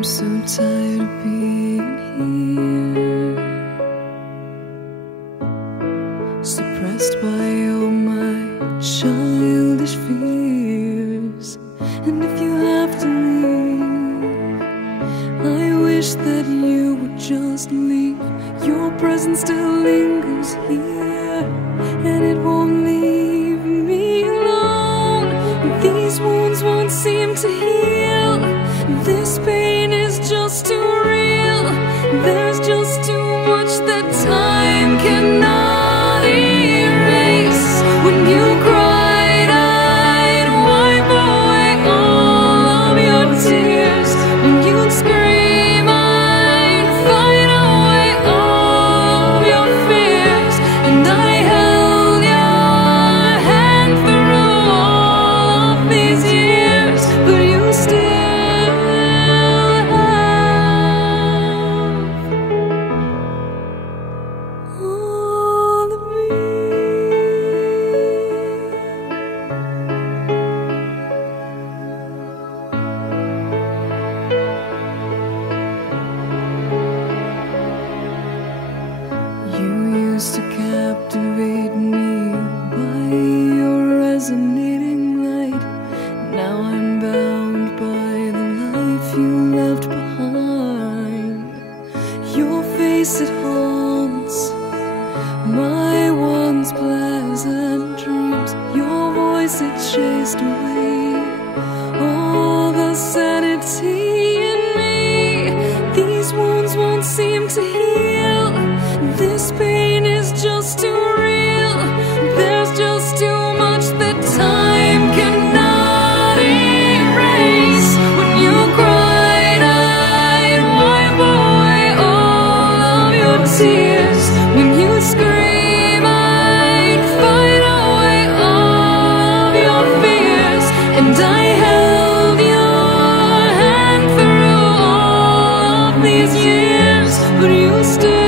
I'm so tired of being here, suppressed by all my childish fears. And if you have to leave, I wish that you would just leave. Your presence still lingers here, and it won't leave me alone. These wounds won't seem to heal. This pain is just too real. There's just too much that time cannot erase. When you cried, I'd wipe away all of your tears. When you'd scream, I'd fight away all of your fears. And I held your hand through all of these years, but you still to captivate me by your resonating light. Now I'm bound by the life you left behind. Your face, it haunts my once pleasant dreams. Your voice, it chased away all the sanity in me. These wounds won't seem to heal. This pain is just too real. There's just too much that time cannot erase. When you cried, I'd wipe away all of your tears. When you scream, I'd fight away all of your fears. And I held your hand through all of these years, but you still